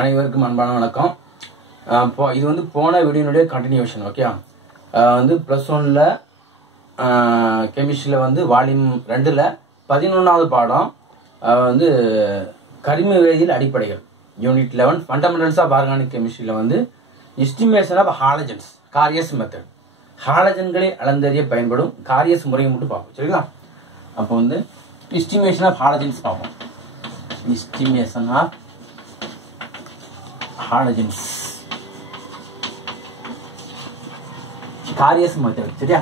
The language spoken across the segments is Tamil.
அனைவருக்கும் அன்பான வணக்கம். இது வந்து போன வீடியோனுடைய கண்டினியூஷன். ஓகே, வந்து +1ல் கெமிஸ்ட்ரியில் வந்து வால்யூம் 2ல் 11வது பாடம் வந்து கரிம வேதியியல் அடிப்படைகள், யூனிட் 11 ஃபண்டமெண்டல்ஸ் ஆஃப் ஆர்கானிக் கெமிஸ்ட்ரியில் வந்து estimation of halogens, Carius method, ஹாலஜன்களை அளந்தறிய பயன்படும் காரியஸ் முறையை மட்டும் பார்ப்போம். சரிங்களா? அப்போ வந்து எஸ்டிமேஷன் ஆஃப் ஹாலஜன்ஸ் பார்ப்போம். Estimation of halogens, Carius method. சரியா?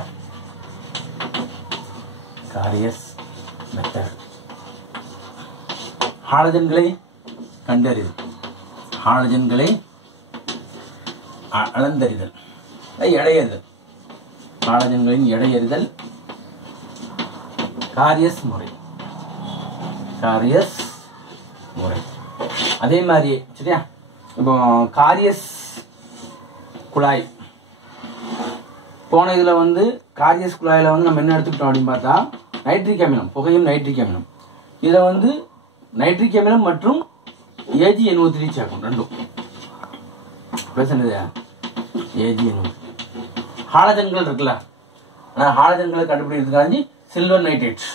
காரியஸ் மெத்தட், ஹாலஜன்களை கண்டறிதல், ஹாலஜன்களை அளந்தறிதல், எடையறிதல், ஹாலஜன்களின் எடையறிதல், காரியஸ் முறை, காரியஸ் முறை. அதே மாதிரி சரியா, இப்போ காரியஸ் குழாய், போன இதில் வந்து காரியஸ் குழாயில் வந்து நம்ம என்ன எடுத்துக்கிட்டோம் அப்படின்னு பார்த்தா நைட்ரிக் அமிலம், புகையும் நைட்ரிக் அமிலம். இதில் வந்து நைட்ரிக் அமிலம் மற்றும் AgNO3 சேர்க்கும், ரெண்டும் பேசுனது. AgNO3 ஹாலஜன்கள் இருக்குல்ல, ஹாலஜன்களை கண்டுபிடிக்கிறதுக்காண்டி சில்வர் நைட்ரேட்,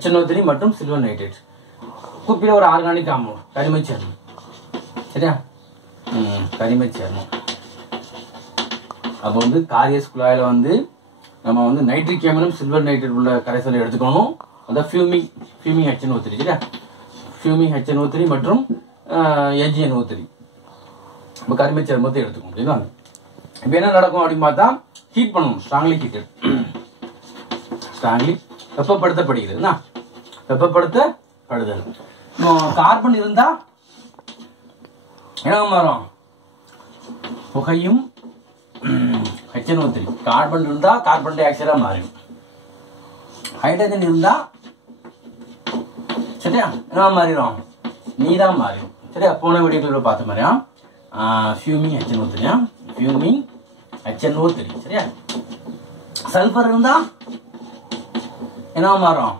HNO3 மற்றும் சில்வர் நைட்ரேட் குப்பியில் ஒரு ஆர்கானிக் காம்பவுண்ட், கரிம சேர்மம். சரியா? கரிம சேர்மம். அப்போ வந்து காரியஸ் குழாயில் வந்து நம்ம வந்து நைட்ரிக் அமிலம் சில்வர் நைட்ரேட் உள்ள கரைசலை எடுத்துக்கணும். அதான் ஃபியூமிங் HNO3. சரியா? ஃபியூமிங் HNO3 மற்றும் AgNO3 இப்போ கரிம சேர்மத்தை எடுத்துக்கணும். சரிங்களா? இப்போ என்ன நடக்கும் அப்படின்னு பார்த்தா ஹீட் பண்ணணும், ஸ்ட்ராங்லி ஹீட்டட், ஸ்ட்ராங்லி வெப்பப்படுத்தப்படுகிறது. வெப்பப்படுத்தப்படுதல். கார்பன் இருந்தா என்ன மாறும்? புகையும் HNO3. கார்பன் இருந்தா கார்பன் டை ஆக்சைடா மாறும். ஹைட்ரஜன் இருந்தா சரியா என்ன மாறிடும்? நீரா மாறிடும். சரியா? போன வீடியோக்களில் பார்த்த மாதிரியா ஃபியூமிங் HNO3, ஃபியூமிங் HNO3. சரியா? சல்பர் இருந்தா என்ன மாறும்?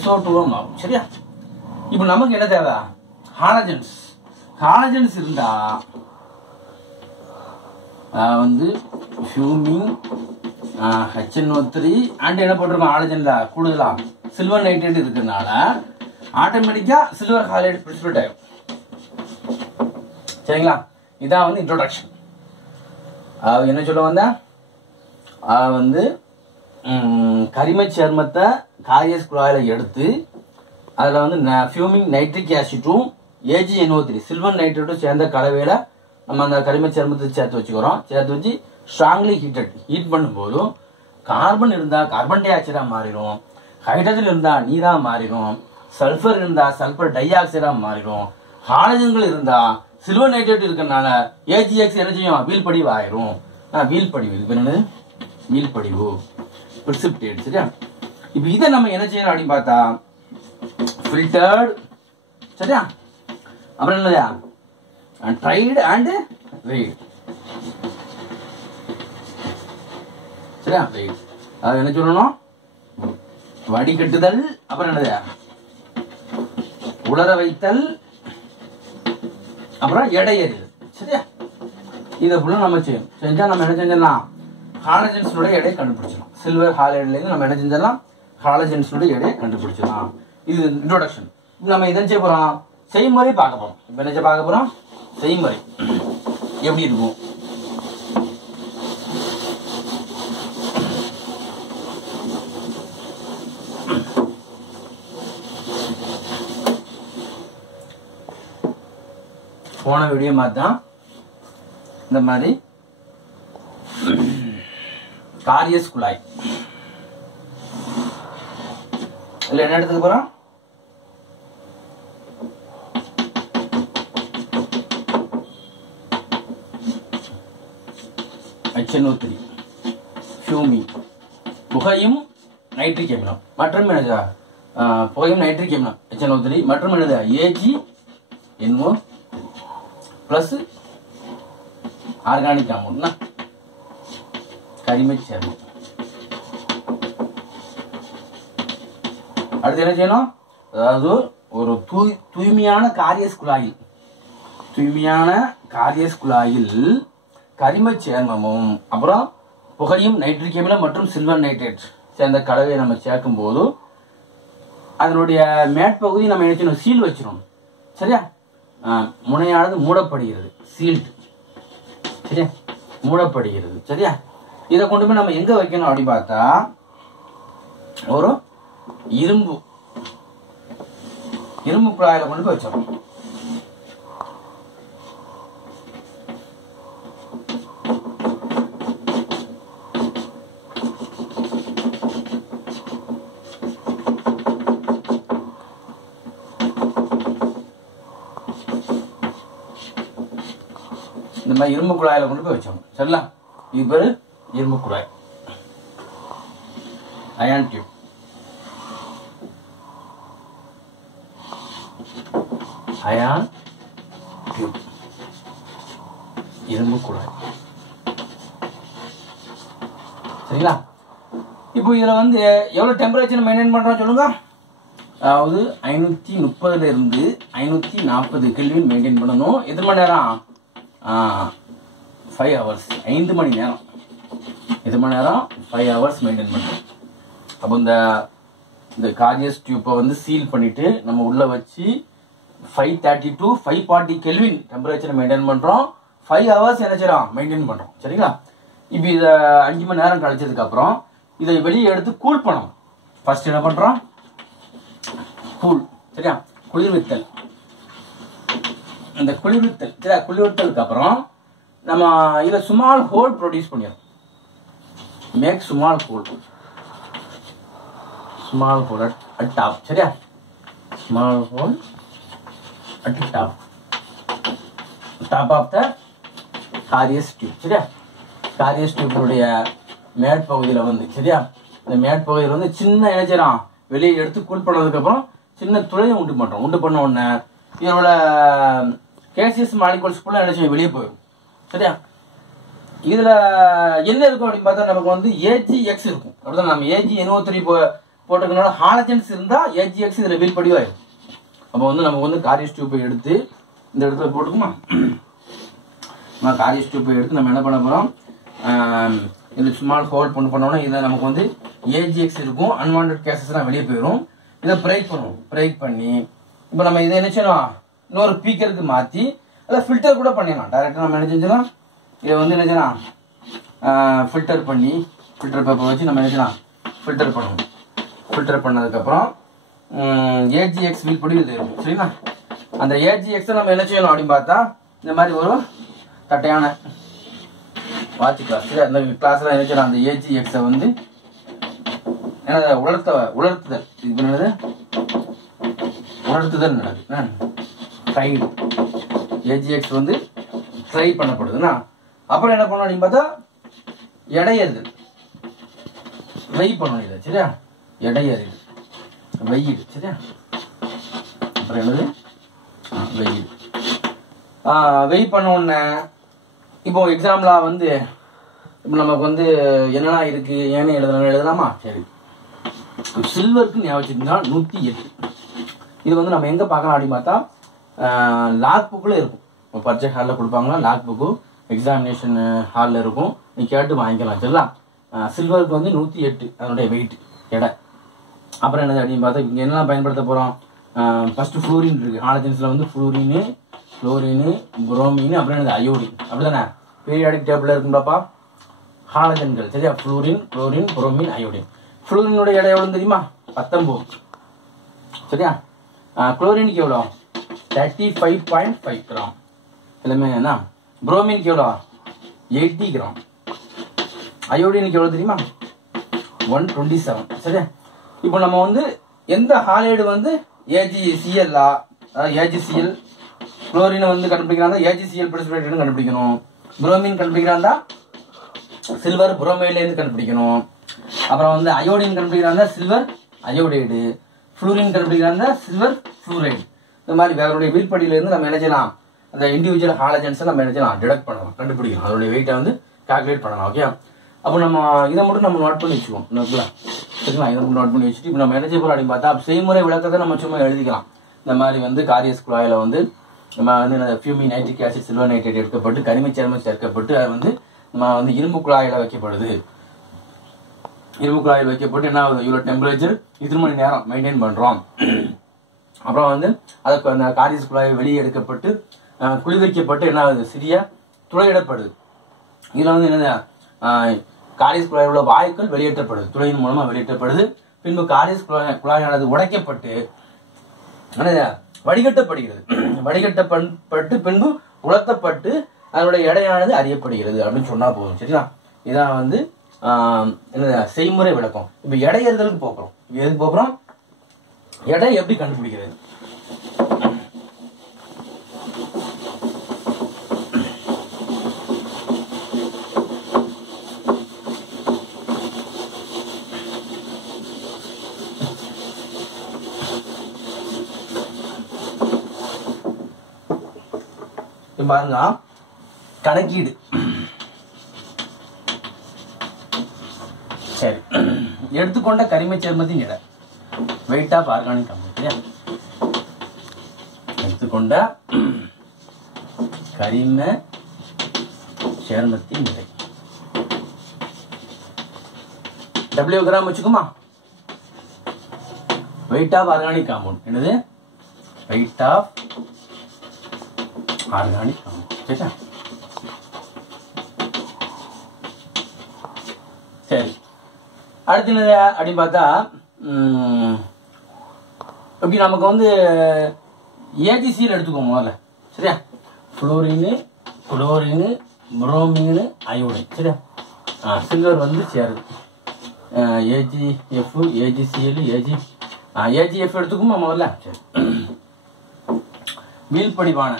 SO2 மாறும். சரியா? இப்போ நமக்கு என்ன தேவை? ஹாலஜன்ஸ். ஹாலஜன்ஸ் இருந்தா வந்து ஃபியூமிங் HNO3 அண்ட் என்ன போட்டிருக்கோம்? ஹாலஜன்ல கூடுதலா சில்வர் நைட்ரேட் இருக்கிறதுனால ஆட்டோமேட்டிக்கா சில்வர் ஹாலைட் பிரிசிபிரேட் ஆகும். சரிங்களா? இதான் வந்து இன்ட்ரோடக்ஷன். என்ன சொல்ல வந்தா வந்து கரிம சேர்மத்தை காரியஸ் குழாயில எடுத்து அதில் வந்து ஃபியூமிங் நைட்ரிக் ஆசிட்டும் AgNO3 சில்வர் நைட்ரேட்டும் சேர்ந்த கலவையில நம்ம அந்த கரிம சேர்மத்தை சேர்த்து வச்சுக்கிறோம். சேர்த்து வச்சு ஸ்ட்ராங்லி ஹீட் பண்ணும்போதும் கார்பன் இருந்தா கார்பன் டை ஆக்சைடா மாறிடும், ஹைட்ரஜன் இருந்தா நீரா மாறிடும், சல்பர் இருந்தா சல்பர் டை ஆக்சைடா மாறிடும், ஹாலஜன்கள் இருந்தா சில்வர் நைட்ரேட் இருக்கிறதுனால AgX என்ன செய்யும்? வீழ்படிவு ஆயிரும். வீழ்படிவு, இது என்னது? வீழ்படிவு, பிரிசிபிடேட். சரியா? இப்போ இதை நம்ம என்ன செய்யணும் அப்படின்னு பார்த்தா ஃபில்டர்ட். சரியா? அப்புறம் என்னது? Dried and weight. சரியா? வெய்ட் அது என்ன சொல்லணும்? வடிகட்டுதல், அப்புறம் என்னது? உலர வைத்தல், அப்புறம் எடையறிதல். சரியா? இதை ஃபுல்லா நம்ம செய்யணும். செஞ்சா நம்ம என்ன செஞ்சிடலாம்? ஹாலஜன்ஸோட எடையை கண்டுபிடிச்சிடலாம். சில்வர் ஹாலைட்ல இருந்து நம்ம என்ன செஞ்சிடலாம்? ஹாலஜன்ஸோட எடையை கண்டுபிடிச்சிடலாம். இது இன்ட்ரோடக்ஷன். நம்ம இதை செய்ய போறோம், செய்முறை பார்க்க போறோம். இப்ப என்ன பார்க்க போறோம்? செய்முறை எப்படி இருக்கும்? போன வீடியோ மாதிரி தான் இந்த மாதிரி காரியஸ் குழாய் இல்ல என்ன எடுத்துக்க போறோம்? HNO3 ஃபியூமிங், புகையும் நைட்ரிக் அமிலம் மற்றும் என்னது? புகையும் நைட்ரிக் அமிலம் HNO3 மற்றும் என்னது? AgNO பிளஸ் ஆர்கானிக் காம்பவுண்ட், கரிம சேர்மம். அடுத்து என்ன செய்யணும்? அதாவது ஒரு தூய்மையான காரியஸ் குழாயில் கரிம சேர்மமும் அப்புறம் புகையும் நைட்ரிக் அமிலம் மற்றும் சில்வர் நைட்ரேட் சேர்ந்த கலவையை நம்ம சேர்க்கும் போது அதனுடைய மேற்பகுதி நம்ம என்ன சீல் வச்சிடணும். சரியா? முனையானது மூடப்படுகிறது, சீல்டு. சரியா? மூடப்படுகிறது. சரியா? இதை கொண்டு போய் நம்ம எங்க வைக்கணும் அப்படி பார்த்தா ஒரு இரும்பு குழாயில கொண்டு போய் வச்சிடணும். இந்த மாதிரி இரும்பு குழாயில கொண்டு போய் வச்சோம். சரிங்களா? இது பேரு இரும்பு குழாய், அயான் டியூப். அயான் டியூப், இரும்பு குழாய். சரிங்களா? இப்போ இதுல வந்து எவ்வளவு டெம்பரேச்சர் மெயின்டைன் பண்றோம் சொல்லுங்க. அதாவது 530 இருந்து 540 கெல்வின் மெயின்டைன் பண்ணணும். எத்தனை மணி நேரம்? 5 hours, 5 மணி நேரம். எத்தனை மணி நேரம்? 5 hours மெயின்டைன் பண்ணுறோம். அப்போ இந்த காரியஸ் டியூப்பை வந்து சீல் பண்ணிட்டு நம்ம உள்ள வச்சு 530 to 540 கெல்வின் டெம்பரேச்சர் மெயின்டைன் பண்றோம். 5 hours என்ன செய்யறோம்? மெயின்டைன் பண்றோம். சரிங்களா? இப்போ இதை 5 மணி நேரம் கழிச்சதுக்கு அப்புறம் இதை வெளியே எடுத்து கூல் பண்ணணும். ஃபர்ஸ்ட் என்ன பண்றோம்? கூல். சரியா? குளிர்வித்தல். இந்த குளிர்வித்தல், சரியா? குளிர்வித்தலுக்கு அப்புறம் நம்ம இதை ஸ்மால் ஹோல் ப்ரொடியூஸ் பண்ணிடுறோம். Make small hole at top. சரியா? Small hole at the top of the Carius tube. சரியா? காரியஸ் டியூபுடைய மேற்பகுதியில் வந்து, சரியா, இந்த மேற்பகுதியில் வந்து சின்ன இணைச்சரம் வெளியே எடுத்து கூல் பண்ணதுக்கு அப்புறம் சின்ன துளையை உண்டு பண்ண உடனே இதோட கேசியஸ் மாலிகூல்ஸ் ஃபுல்லாக இணைச்சம் வெளியே போயிடும். சரியா? இதுல என்ன இருக்கும் அப்படின்னு பார்த்தா நமக்கு வந்து AgX இருக்கும். அப்படிதான் நம்ம Ag NO3 போட்டிருக்கனால ஹாலஜன்ஸ் இருந்தா AgX இதுல வீழ்படிவாயிடும். அப்போ வந்து நமக்கு வந்து காரியஸ் டியூப்பை எடுத்து இந்த இடத்துல போட்டுக்குமா, காரியஸ் டியூப்பை எடுத்து நம்ம என்ன பண்ண போறோம்? இதில் ஸ்மால் ஹோல் பண்ணோம்னா இதில் நமக்கு வந்து AgX இருக்கும். அன்வான்ட் கேசஸ்லாம் வெளியே போயிடும். இதை பிரேக் பண்ணுவோம். பிரேக் பண்ணி இப்போ நம்ம இதை என்ன செய்யணும்? இன்னொரு பீக்கருக்கு மாற்றி அதை ஃபில்டர் கூட பண்ணிடலாம். டைரெக்டாக நம்ம என்ன செஞ்சோம்? இதை வந்து என்ன செய்யலாம்? ஃபில்டர் பண்ணி ஃபில்டர் பேப்பர் வச்சு நம்ம என்ன செய்யலாம்? ஃபில்டர் பண்ணுவோம். ஃபில்டர் பண்ணதுக்கப்புறம் AgX வீழ்படி இது இருக்கும். சரிங்களா? அந்த AgX நம்ம என்ன செய்யணும் அப்படின்னு பார்த்தா இந்த மாதிரி ஒரு தட்டையான வாட்ச் கிளாஸ். சரி, அந்த கிளாஸ்ல என்ன செய்யலாம்? அந்த AgX வந்து உலர்த்துதல். இது என்னது? உலர்த்துதல் நடக்குது. ட்ரைடு AgX வந்து ட்ரை பண்ணப்படுதுன்னா அப்புறம் என்ன பண்ணணும் அப்படின்னு பார்த்தா எடையறுதல். வெய் பண்ணணும் இதை. சரியா? எடையறுதல், வெயில். சரியா? அப்புறம் என்னது? வெயில். வெய் பண்ண உடனே இப்போ எக்ஸாம்பிளா வந்து இப்போ நமக்கு வந்து என்னென்ன இருக்கு ஏன்னு எழுதலாமா? சரி, சில்வருக்கு ஞாபகம் 108. இது வந்து நம்ம எங்க பார்க்கலாம் அப்படின்னு பார்த்தா லாக் புக்கில் இருக்கும். பர்ச்சே ஹாலில் கொடுப்பாங்களா லாக் புக்கு, எக்ஸாமினேஷன் ஹாலில் இருக்கும். நீ கேட்டு வாங்கிக்கலாம். சரிங்களா? சில்வருக்கு வந்து 108 அதனுடைய வெயிட், எடை. அப்புறம் என்னது அப்படின்னு பார்த்தா இங்கே என்னெல்லாம் பயன்படுத்த போகிறோம்? ஃபர்ஸ்ட் ஃப்ளூரின் இருக்கு. ஹாலஜன்ஸில் வந்து ஃப்ளூரின், குளோரின், புரோமின், அப்புறம் என்னது? அயோடின். அப்படிதானே? பீரியாடிக் டேபிளில் இருக்கும்டாப்பா ஹாலஜன்கள். சரியா? Fluorine, chlorine, bromine, iodine. ஃப்ளூரினுடைய எடை எவ்வளோ தெரியுமா? 19. சரியா? குளோரினுக்கு எவ்வளோ? 35.5 கிராம். எல்லாமே என்ன? புரோமினுக்கு எவ்வளோ? 80 கிராம். அயோடினுக்கு எவ்வளோ தெரியுமா? 127. சரியா? இப்போ நம்ம வந்து எந்த ஹாலைடு வந்து AgCl, அதாவது AgCl, குளோரினை வந்து கண்டுபிடிக்கிறாங்க AgCl பிரிசிபிடேட்னு கண்டுபிடிக்கணும். புரோமின் கண்டுபிடிக்கிறாங்க சில்வர் புரோமைட்லேருந்து கண்டுபிடிக்கணும். அப்புறம் வந்து அயோடின் கண்டுபிடிக்கிறாங்க சில்வர் அயோடைடு, ஃப்ளூரின் கண்டுபிடிக்கிறாங்க சில்வர் ஃப்ளூரைடு. இந்த மாதிரி வேறோடைய வீழ்படியிலேருந்து நம்ம என்ன செய்யலாம்? அந்த இண்டிவிஜுவல் ஹாலஜன்ஸை நம்ம என்ன செய்யலாம்? டிடெக்ட் பண்ணலாம், கண்டுபிடிக்கலாம். அதோடைய வெயிட்டை வந்து கால்குலேட் பண்ணலாம். ஓகே, அப்போ நம்ம இதை மட்டும் நம்ம நோட் பண்ணி வச்சுக்குவோம். சரிங்களா? இதை மட்டும் நோட் பண்ணி வச்சுட்டு இப்போ நம்ம என்ன செய்ய போகிறோம் அப்படின்னு பார்த்தா செய்முறை விளக்கத்தை நம்ம சும்மா எழுதிக்கலாம். இந்த மாதிரி வந்து காரியஸ் குழாயில் வந்து நம்ம வந்து Fiume nitric acid silver nitrate எடுக்கப்பட்டு கரிம சேர்மம் சேர்க்கப்பட்டு அது வந்து நம்ம வந்து இரும்பு குழாயில் வைக்கப்படுது. இரும்பு குழாயில் வைக்கப்பட்டு என்ன ஆகுது, இவ்வளோ டெம்பரேச்சர் இத்தனை மணி நேரம் மெயின்டைன் பண்ணுறோம். அப்புறம் வந்து அதுக்கு அந்த காரியஸ் குழாய் வெளியே எடுக்கப்பட்டு குளிர்விக்கப்பட்டு என்ன ஆகுது, சிறிய துளையிடப்படுது. இதில் வந்து என்னது, காரியஸ் குழாயில் உள்ள வாயுக்கள் வெளியேற்றப்படுது, துளையின் மூலமாக வெளியேற்றப்படுது. பின்பு காரியஸ் குழாயானது உடைக்கப்பட்டு என்னது வடிகட்டப்படுகிறது. வடிகட்டப்பட்டு பின்பு உலர்த்தப்பட்டு அதனுடைய எடையானது அறியப்படுகிறது அப்படின்னு சொன்னா போதும். சரிங்களா? இதான் வந்து என்னது செய்முறை விளக்கம். இப்ப எடை எதுக்கு போகிறோம், எதுக்கு போகிறோம், எடை எப்படி கண்டுபிடிக்கிறது? பாருங்க, கணக்கீடு. சரி, எடுத்துக்கொண்ட கரிம சேர்மத்தின் எடை, வெயிட் ஆஃப் ஆர்கானிக் காம்பவுண்ட். எடுத்துக்கொண்ட கரிம சேர்மத்தின் எடை W கிராம் வச்சுக்குமா. வெயிட் ஆஃப் ஆர்கானிக் காம்பவுண்ட் என்னது, வெயிட் ஆஃப் ஆர்கானிக் காம்பவுண்ட். சரியா? சரி, அடுத்து என்னது அப்படின்னு பார்த்தா இப்படி நமக்கு வந்து ஏஜிசியில் எடுத்துக்கோங்க முதல்ல. சரியா? புளோரினு, குளோரினு, புரோமினு, அயோடின். சரியா? சில்வர் வந்து சேருது. ஏஜிஎஃப், ஏஜிசிஎல், ஏஜிஎஃப் எடுத்துக்குமா முதல்ல. சரி, வீழ்படிவான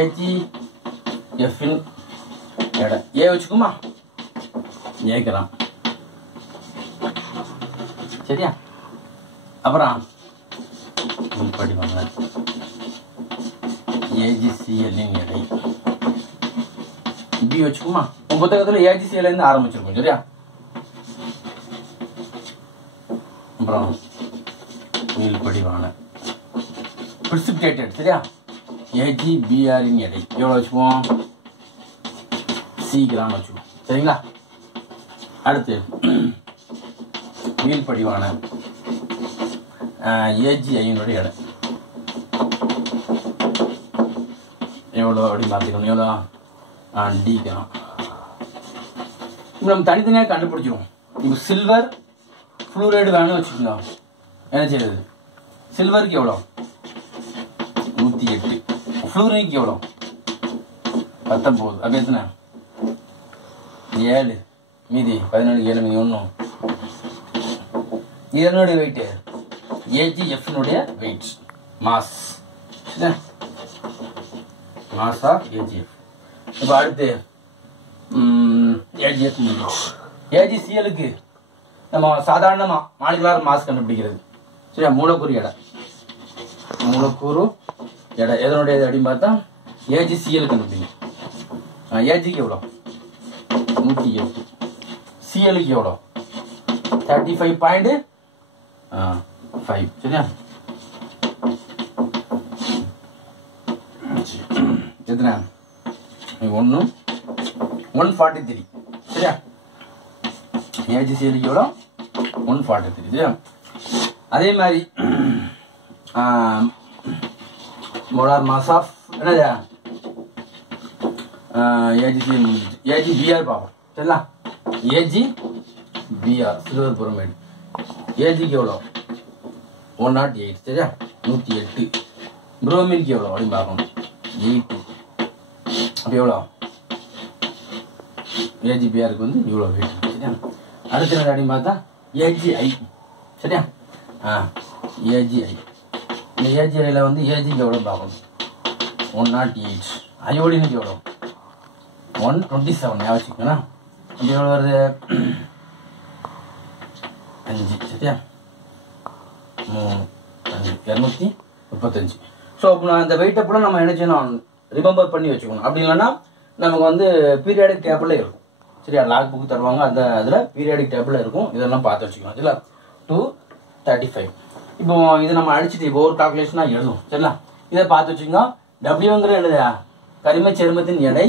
ஏஜிஎஃப்பின் எடை ஏ வச்சுக்குமா, ஏ கிராம். சரியா? அப்புறம் வீழ்படிவான ஏஜிசிஎல்லின் எடை பி வச்சுக்குமா. உங்க புத்தகத்துல ஏஜிசிஎல் இருந்து ஆரம்பிச்சிருக்கும். சரியா? அப்புறம் வீழ்படிவான precipitate. சரியா? AgBr இன் எடை எவ்வளவு வச்சுக்குவோம், C கிராம் வச்சுக்குவோம். சரிங்களா? அடுத்து வீழ்படிவான AgI இனுடைய எடை எவ்வளோ அப்படின்னு பார்த்துக்கணும். எவ்வளோ, D கிராம். இப்போ நம்ம தனித்தனியாக கண்டுபிடிச்சிருவோம். இப்போ சில்வர் ஃப்ளூரைடு வேணும்னு வச்சுக்கோங்க. என்ன செய்யுது, சில்வருக்கு எவ்வளோ 108, ஃப்ளூரைடுக்கு எவ்வளோ 19. அப்போ எத்தனை 7, மீதி 14, 7 மீதி 1. இதனுடைய வெயிட் ஏஜிஎஃப்னுடைய weight mass. Mass of AgF. இப்போ அடுத்து ஏஜிஎஃப் ஏஜிசிஎலுக்கு நம்ம சாதாரணமாக மாலிகுலார் மாஸ் கண்டுபிடிக்கிறது. சரியா? மூலக்கூறு எடை, மூலக்கூறு எடை எதனுடைய அப்படின்னு பார்த்தா ஏஜிசிஎல் கண்டுபிடிக்கும். ஏஜிக்கு எவ்வளோ 108, சிஎலுக்கு எவ்வளோ 35.5. சரியா? எத்தனை 143. சரியா? ஏஜிசிஎலுக்கு எவ்வளோ 143. சரியா? அதே மாதிரி மோலார் மாஸ் ஆஃப் என்னது ஏஜிசிஎல் ஏஜிபிஆர் பார்ப்போம். சரிங்களா? ஏஜிபிஆர் சில்வர் புரோமைடு ஏஜிக்கு எவ்வளோ 108. சரியா? 108. புரோமினுக்கு எவ்வளோ அப்படின்னு பார்க்கணும், 8. அப்போ எவ்வளோ ஏஜிபிஆருக்கு வந்து இவ்வளோ வெயிட். சரியா? அடுத்த என்ன அப்படின்னு பார்த்தா ஏஜிஐ. சரியா? ஏஜிஐ. இந்த ஏஜிஐயில் வந்து ஏஜிக்கு எவ்வளோ பார்க்கணும் 108. அயோடினுக்கு எவ்வளோ 127. ஞாபகம் வச்சுக்கோங்களேன். அப்படி எவ்வளோ வருது 5. சரியா? 3, 5, 235. ஸோ அப்போ அந்த வெயிட்டை கூட நம்ம என்ன செய்யணும், ரிமெம்பர் பண்ணி வச்சுக்கணும். அப்படி இல்லைன்னா நமக்கு வந்து பீரியாடிக் டேபிளில் இருக்கும். சரியா, லாக் புக் தருவாங்க, அந்த அதில் பீரியாடிக் டேபிளில் இருக்கும். இதெல்லாம் பார்த்து வச்சுக்கணும். சரிங்களா, 235. இப்போ இதை நம்ம அடிச்சுட்டு இப்போ ஒரு கால்குலேஷனாக எழுதும். சரிங்களா, இதை பார்த்து வச்சுக்கோங்க. டபிள்யூங்கிற எழுதா கரிம சேர்மத்தின் எடை,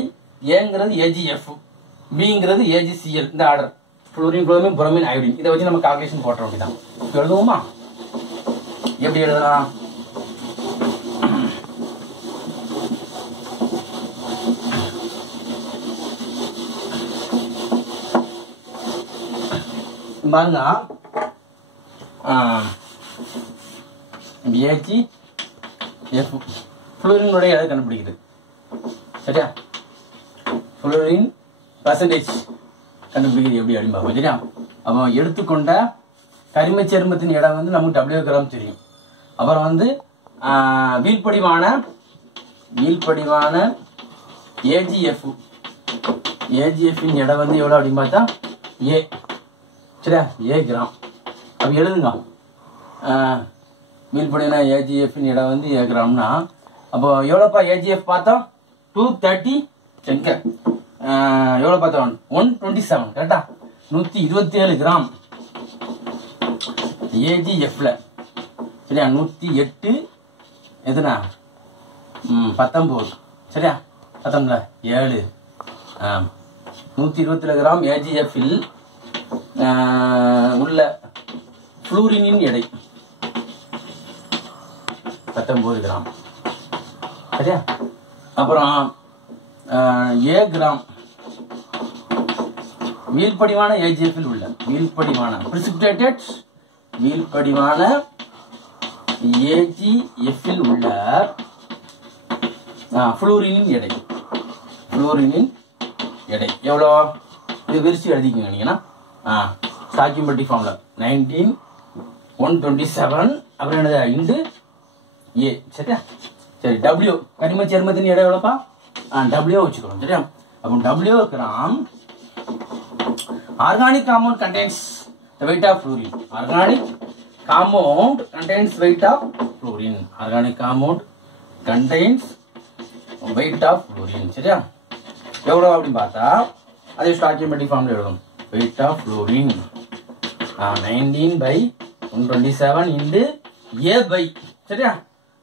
ஏங்கிறது AgF, பிங்கிறது AgCl. இந்த order fluorine, chlorine, bromine, iodine. இதை வச்சு நம்ம கால்குலேஷன் போட்டுற வேண்டியதான். இப்போ எழுதுவோமா? எப்படி எழுதலாம்? பாருங்க, AgF ஃப்ளோரினுடைய எடை கண்டுபிடிக்குது. சரியா, ஃப்ளோரின் பர்சன்டேஜ் கண்டுபிடிக்கிறது எப்படி அப்படின்னு பார்ப்போம். சரியா, அப்போ எடுத்துக்கொண்ட கரிம சேர்மத்தின் எடை வந்து நமக்கு W கிராம் தெரியும். அப்புறம் வந்து வீழ்படிவான AgF இன் எடை வந்து எவ்வளோ அப்படின்னு பார்த்தா A. சரியா, A கிராம். அப்போ எழுதுங்க, வீழ்படிவான AgF இன் எடை வந்து A கிராம்னா அப்போ எவ்வளோப்பா AgF பார்த்தோம்? 230. எவ்வளோ பார்த்தோம்? 127. கரெக்டா, 127 கிராம் AgFல. சரியா, 108 எதுனா 19. சரியா, 7 127 கிராம் AgFல் உள்ள ஃப்ளூரினின் எடை 19 கிராம். சரியா, அப்புறம் A கிராம் வீழ்படிவான AgFல் உள்ள வீழ்படிவான AgFல் உள்ள ஃப்ளூரினின் எடை எவ்வளோ? இது விரிச்சு எழுதிக்கோங்க நீங்கன்னா. ஸ்டாக்கியோமெட்ரிக் ஃபார்முலா 127 அப்புறம் என்னது இன்டு A. சரியா, சரி, W கரிம சேர்மத்தின் எடை எவ்வளோப்பா? W வச்சுக்கிறோம். சரியா, அப்போ W gram organic compound contains the weight of fluorine. Organic compound contains weight of fluorine. Organic compound contains weight of fluorine. சரியா, எவ்வளோ அப்படின்னு பார்த்தா அதே ஸ்டாக்கியோமெட்ரிக் ஃபார்முலா எழுதும். weight of fluorine 19/127 into A by. சரியா,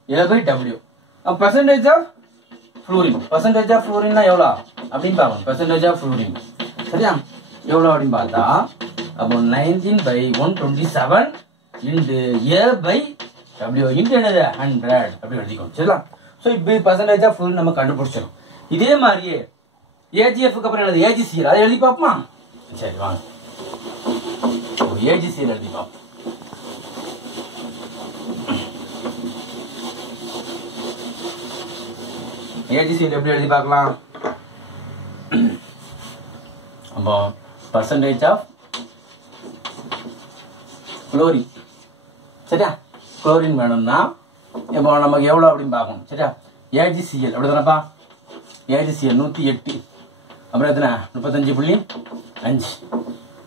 A by W. percentage of fluorine எவ்வளோ அப்படின்னு பார்க்கணும். percentage of fluorine. சரியா, எவ்வளோ அப்படின்னு பார்த்தா அப்போ 19/127 into A by W into என்னது 100 அப்படி எழுதிக்கணும். சரிங்களா, ஸோ இப்போ பர்சன்டேஜ் ஆஃப் fluorine நம்ம கண்டுபிடிச்சிடும். இதே மாதிரியே AgFக்கு அப்புறம் என்னது AgCl, அதை எழுதி பார்ப்போமா? சரி வாங்க, AgCl எழுதி பார்ப்போம். AgCl எப்படி எழுதி பார்க்கலாம்? அப்போ பர்சன்டேஜ் ஆஃப் குளோரின். சரியா, குளோரின் வேணும்னா இப்போ நமக்கு எவ்வளோ அப்படின்னு பார்க்கணும். சரியா, AgCl அப்படி தானப்பா? AgCl 108 அப்புறம் எத்தனை 35.5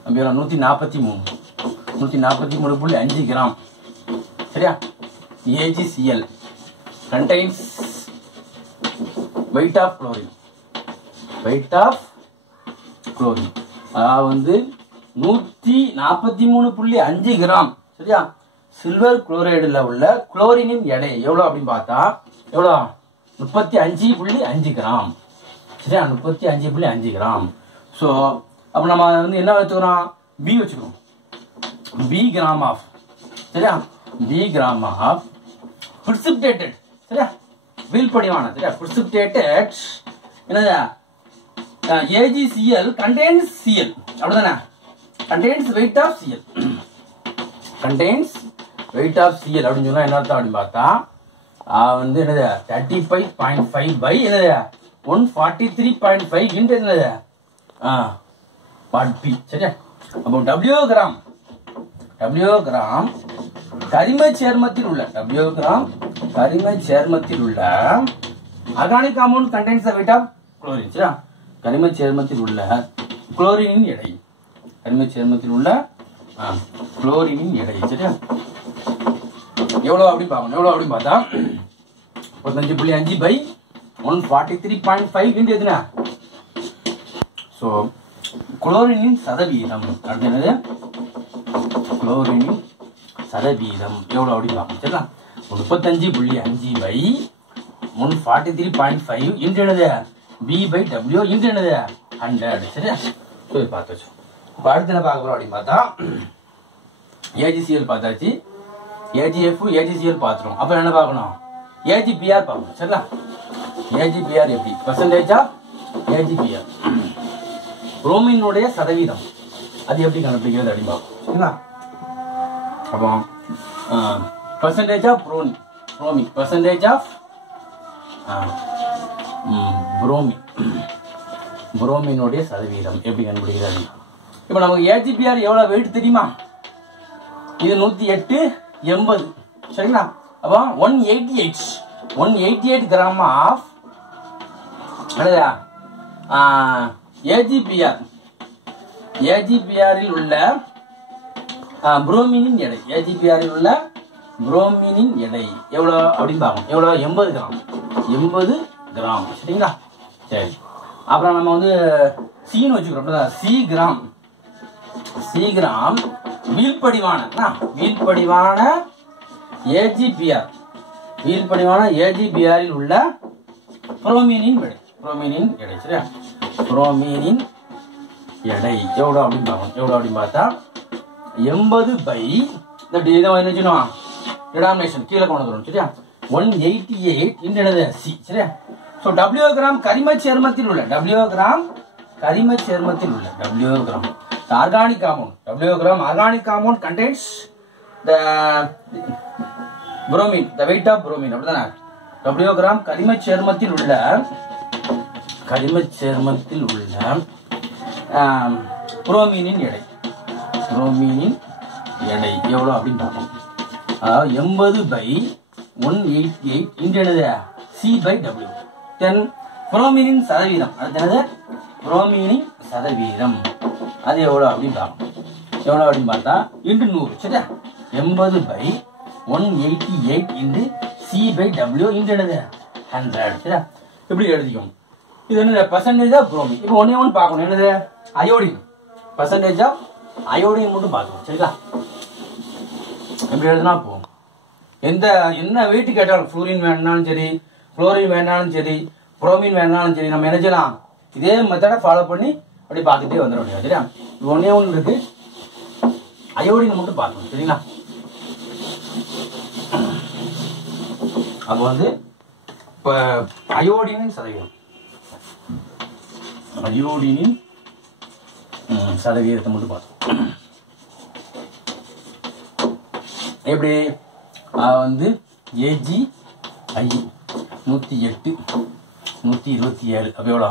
அப்புறம் 143.5 கிராம். சரியா, AgCl contains weight of chlorine. அதாவது வந்து 143.5 கிராம். சரியா, சில்வர் குளோரைடுல உள்ள குளோரினின் எடை எவ்வளோ அப்படின்னு பார்த்தா எவ்வளோ? 35.5 கிராம். சரியா, 35.5 கிராம். ஸோ அப்போ நம்ம வந்து என்ன வச்சுக்கிறோம்? B வச்சுக்கிறோம். B gram of. சரியா, B கிராம் ஆஃப் precipitate. சரியா, வீழ்படிவான. சரியா, precipitate என்னது AgCl contains Cl அப்படிதானே? contains weight of Cl. contains weight of Cl அப்படின்னு சொன்னா என்ன அர்த்தம் அப்படின்னு பார்த்தா வந்து என்னது 35.5 by என்னது 143.5 into என்னது part P. சரியா, அப்போ W கிராம் கரிம சேர்மத்தில் உள்ள organic compound contains the weight of chlorine. சரியா, கரிம சேர்மத்தில் உள்ள குளோரினின் எடை. சரியா, எவ்வளோ அப்படின்னு பார்க்கணும். எவ்வளோ அப்படின்னு பார்த்தா 35.5 by 143.5 into எதுனா ஸோ குளோரினின் சதவீதம் அடுத்து என்னது குளோரினின் சதவீதம் எவ்வளோ அப்படின்னு பார்ப்போம் சரிங்களா 35.5 by 143.5 into என்னது B by W into என்னது 100 சரியா ஸோ இது பார்த்து வச்சோம் இப்போ அடுத்து என்ன பார்க்க போகிறோம் அப்படின்னு பார்த்தா AgCl பார்த்தாச்சு AgF AgCl பார்த்துரும் அப்போ என்ன பார்க்கணும் AgBr பார்க்கணும் சரிங்களா AgBr எப்படி பெர்சன்டேஜ் ஆஃப் AgBr புரோமினுடைய சதவீதம் அது எப்படி கண்டுபிடிக்கிறது அப்படின்னு பார்ப்போம் சரிங்களா அப்போ பெர்சன்டேஜ் ஆஃப் புரோமி பெர்சன்டேஜ் ஆஃப் புரோமினுடைய சதவீதம் எப்படி கண்டுபிடிக்கிறது இப்போ நமக்கு AgBr எவ்வளோ வெயிட் தெரியுமா இது 108/80 சரிங்களா அப்போ 188 கிராம் ஆஃப் என்னதா AgBr உள்ள புரோமினின் எடை AgBr உள்ள புரோமினின் எடை எவ்வளோ அப்படின்னு பார்ப்போம் எவ்வளோ 80 கிராம் சரிங்களா சரி அப்புறம் நம்ம வந்து சீன்னு வச்சுக்கிறோம் சி கிராம் வீழ்படிவான AgBr உள்ள புரோமினின் எடை சரியா புரோமினின் எடை எவ்வளோ அப்படின்னு பார்ப்போம் பார்த்தா 80 இந்த டினாமினேஷன் கீழே கொண்டு வந்துடும் சரியா 188 என்னது சி சரியா ஸோ W கிராம் கரிம சேர்மத்தில் உள்ள W gram organic compound W gram organic compound contains the bromine the weight of bromine அப்படிதானே W gram கரிம சேர்மத்தில் உள்ள புரோமினின் எடை எவ்வளோ அப்படின்னு பார்ப்போம் 80/188 into என்னது C by W then புரோமினின் சதவீதம் அடுத்து என்னது புரோமினின் சதவீதம் அது எவ்வளோ அப்படின்னு பார்ப்போம் எவ்வளோ அப்படின்னு பார்த்தா இன்டு 100 சரியா 80/188 into C by W into என்னது 100 சரியா இப்படி எழுதிக்கும் இது என்னது பெர்சன்டேஜ் ஆஃப் புரோமின் இப்போ ஒன்று பார்க்கணும் என்னது அயோடின் பெர்சன்டேஜ் ஆஃப் அயோடின் மட்டும் பார்க்கணும் சரிங்களா எப்படி எழுதுனா போகும் என்ன வெயிட் கேட்டாலும் ஃப்ளூரின் வேணாலும் சரி குளோரின் வேணாலும் சரி புரோமின் வேணாலும் சரி நம்ம என்ன செய்யலாம் இதே மெத்தடை ஃபாலோ பண்ணி அப்படி பார்த்துட்டே வந்துட முடியாது சரியா ஒன்னே ஒன்று இருக்கு அயோடின் மட்டும் பார்க்கணும் சரிங்களா அப்போ வந்து இப்போ அயோடினின் சதவீதத்தை மட்டும் பார்த்தோம் எப்படி வந்து AgI 108 127 அப்போ எவ்வளோ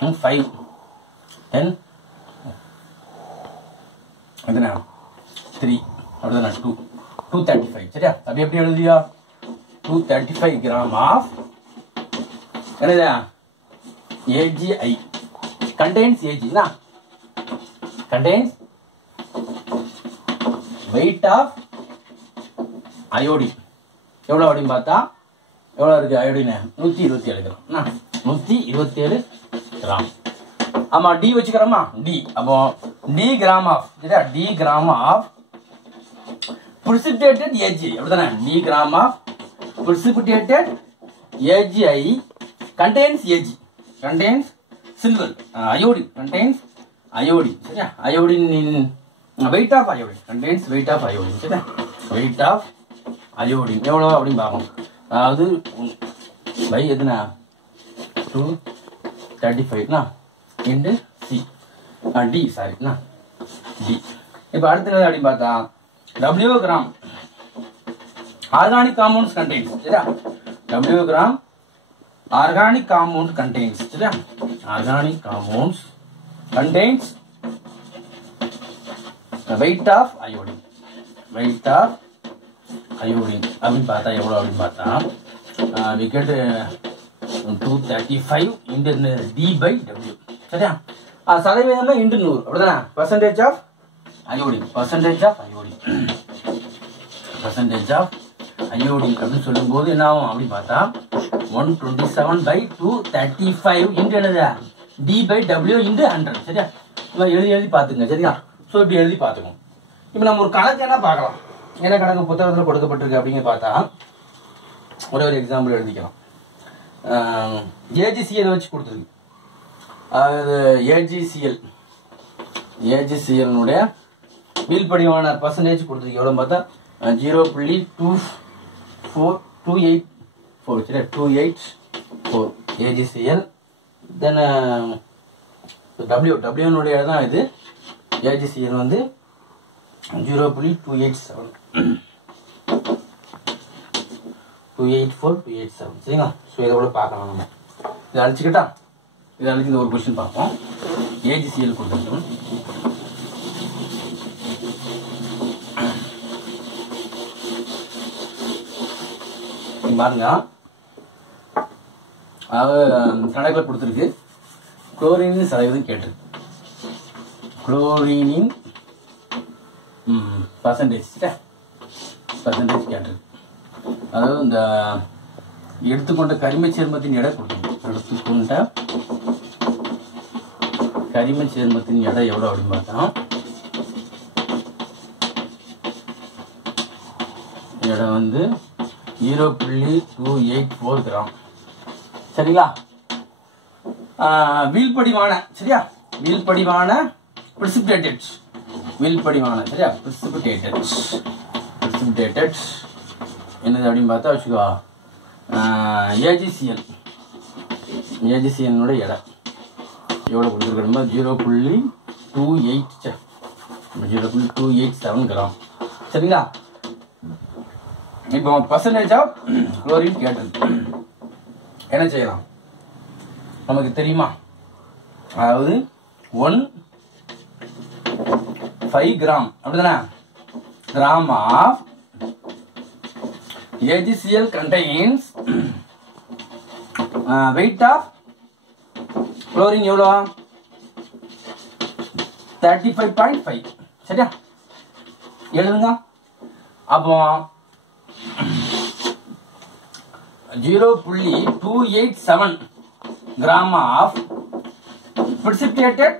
5 10 எத்தனை 3 அப்படிதானே 235 சரியா அப்போ எப்படி எழுதியா 235 கிராம் ஆஃப் என்னதா AgI contains Ag na contains weight of iodine எவ்வளோ அப்படின்னு பார்த்தா எவ்வளோ இருக்கு அயோடின் 127 கிராம் 127 கிராம் ஆமா டி வச்சுக்கிறோமா டி அப்போ டி கிராம் ஆஃப் சரியா D gram of precipitated AgI அப்படிதானே D gram of precipitated AgI contains silver iodine contains iodine சரியா iodine in weight of iodine contains weight of iodine சரியா weight of iodine எவ்வளோ அப்படின்னு பார்ப்போம் அதாவது பை எதுனா 235 into C D sorry D இப்போ அடுத்து என்ன அப்படின்னு பார்த்தா W gram organic compounds contains சரியா W gram organic compound contains organic compounds contains the weight of iodine அப்படின்னு பார்த்தா எவ்வளோ அப்படின்னு பார்த்தா we get 235 into D by W சரியா சதவீதம்னா இன்டு 100 அப்படிதானே percentage of iodine அப்படின்னு சொல்லும்போது என்ன ஆகும் அப்படின்னு பார்த்தா 127/235 into என்னது d by w into 100. சரியா? இவன் எழுதி பார்த்துங்க. சரியா? ஸோ இப்படி எழுதி பார்த்துக்கோங்க. இப்போ நம்ம ஒரு கணக்கு என்ன பார்க்கலாம், என்ன கணக்கு புத்தகத்தில் கொடுக்கப்பட்டிருக்கு அப்படிங்க பார்த்தா ஒரே ஒரு எக்ஸாம்பிள் எழுதிக்கலாம். ஏஜிசிஎல் வச்சு கொடுத்துருக்கு. அதாவது ஏஜிசிஎல்னுடைய வீழ்படிவான பர்சன்டேஜ் கொடுத்துருக்கு. எவ்வளோ பார்த்தா 0.284 சரியா? 284 ஏஜிசிஎல். தென் டபிள்யூனுடைய தான் இது. ஏஜிசிஎல் வந்து 0.287 284 சரிங்களா? ஸோ இதை கூட பார்க்கலாம். நம்ம இதை அழிச்சுக்கிட்டா இதை அழிச்சு இந்த ஒரு கொஸ்டின் பார்ப்போம். ஏஜிசிஎல் கொடுத்துருக்கோம். பாருங்க, அதாவது கணக்கில் கொடுத்துருக்கு. குளோரினின் சதவீதம் கேட்டிருக்கு. குளோரினின் பர்சன்டேஜ் கேட்டிருக்கு. அதாவது இந்த எடுத்துக்கொண்ட கரிம சேர்மத்தின் எடை கொடுத்துருக்கு. எடுத்துக்கொண்ட கரிம சேர்மத்தின் எடை எவ்வளோ அப்படின்னு பார்த்தா எடை வந்து 0.284 கிராம். சரிங்களா? வீழ்படிவான சரியா? வீழ்படிவான precipitate வீழ்படிவான சரியா? precipitate என்னது அப்படின்னு பார்த்தா வச்சுக்கோ. ஏஜிசிஎல் எடை எவ்வளோ கொடுத்துருக்கணுமா 0.287 கிராம். சரிங்களா? இப்போ பர்சன்டேஜ் ஆஃப் குளோரின் கேட்டிருக்கு. என்ன செய்யலாம் நமக்கு தெரியுமா? அதாவது 1.5 கிராம் அப்படிதானே? Gram of AgCl contains weight of chlorine எவ்வளோ 35.5. சரியா? எழுதுங்க. அப்போ 0.287 கிராம் ஆஃப் precipitated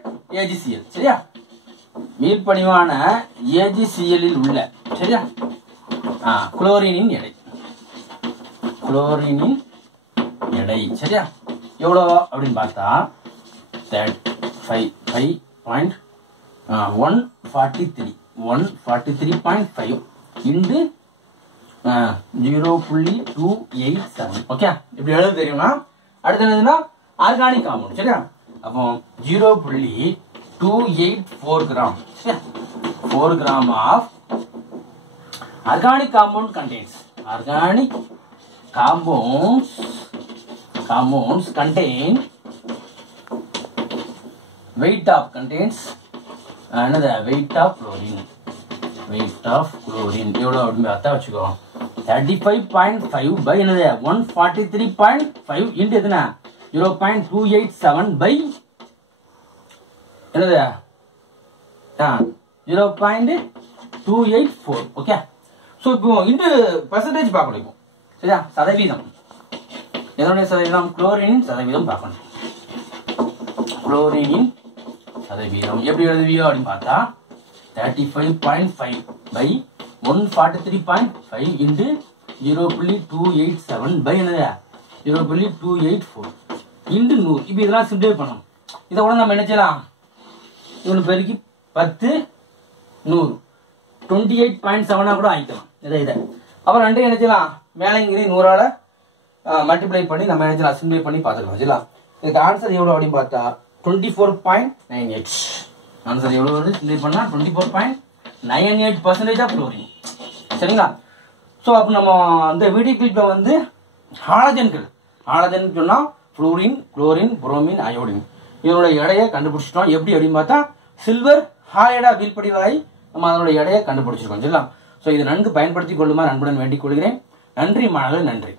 AgCl. சரியா? மீள்படிவான AgCl உள்ள சரியா குளோரினின் எடை சரியா எவ்வளோ அப்படின்னு பார்த்தா 143.5 into 0.287. ஓகே, இப்படி எழுத தெரியும்னா அடுத்து என்னதுன்னா ஆர்கானிக் காம்பவுண்ட். சரியா? அப்போ 0.284 gram 4 gram of organic compound contains compounds contain contains another weight of chlorine எவ்வளோ அப்படின்னு பார்த்தா வச்சுக்கோ 35.5 by என்னது 143.5 into எதுனா 0.287 by என்னது 0.284. ஓகே, ஸோ இப்போ இந்த பர்சன்டேஜ் பார்க்கணும். இப்போ சரியா? சதவீதம் எதனுடைய சதவீதம்? குளோரினின் சதவீதம் பார்க்கணும். குளோரினின் சதவீதம் எப்படி எழுதுவியோ அப்படின்னு பார்த்தா 35.5 by 143.5 into 0.287 by என்னது 0.284 into 100. இப்போ இதெல்லாம் சிம்பிளை பண்ணணும். இதை கூட நம்ம என்ன செய்யலாம்? இவனு பெருக்கி 10 100 28.7 கூட ஆகிக்கலாம். இதை அப்புறம் ரெண்டு என்ன செய்யலாம்? மேலங்கிரி 100ஆல மல்டிப்ளை பண்ணி நம்ம என்ன செய்யலாம்? சிம்பிளை பண்ணி பார்த்துக்கலாம். சரிங்களா? இதுக்கு ஆன்சர் எவ்வளோ அப்படின்னு பார்த்தா 24.98. ஆன்சர் எவ்வளோ வருது? சிம்பிளை பண்ணா 24.98% ஆஃப் குளோரின். சரிங்களா? ஸோ அப்போ நம்ம அந்த வீடியோ கிளிப்பில் வந்து ஹாலஜன் சொன்னால் ஃப்ளூரின், குளோரின், புரோமின், அயோடின் இதனோட எடையை கண்டுபிடிச்சிட்டோம். எப்படி அப்படின்னு பார்த்தா சில்வர் ஹாலைடா வீழ்படிவாய் நம்ம அதனோட எடையை கண்டுபிடிச்சிருக்கோம். சரிங்களா? ஸோ இதை நன்கு பயன்படுத்திக் கொள்ளுமாறு அன்புடன் வேண்டிக் கொள்கிறேன். நன்றி மாணவர்களே, நன்றி.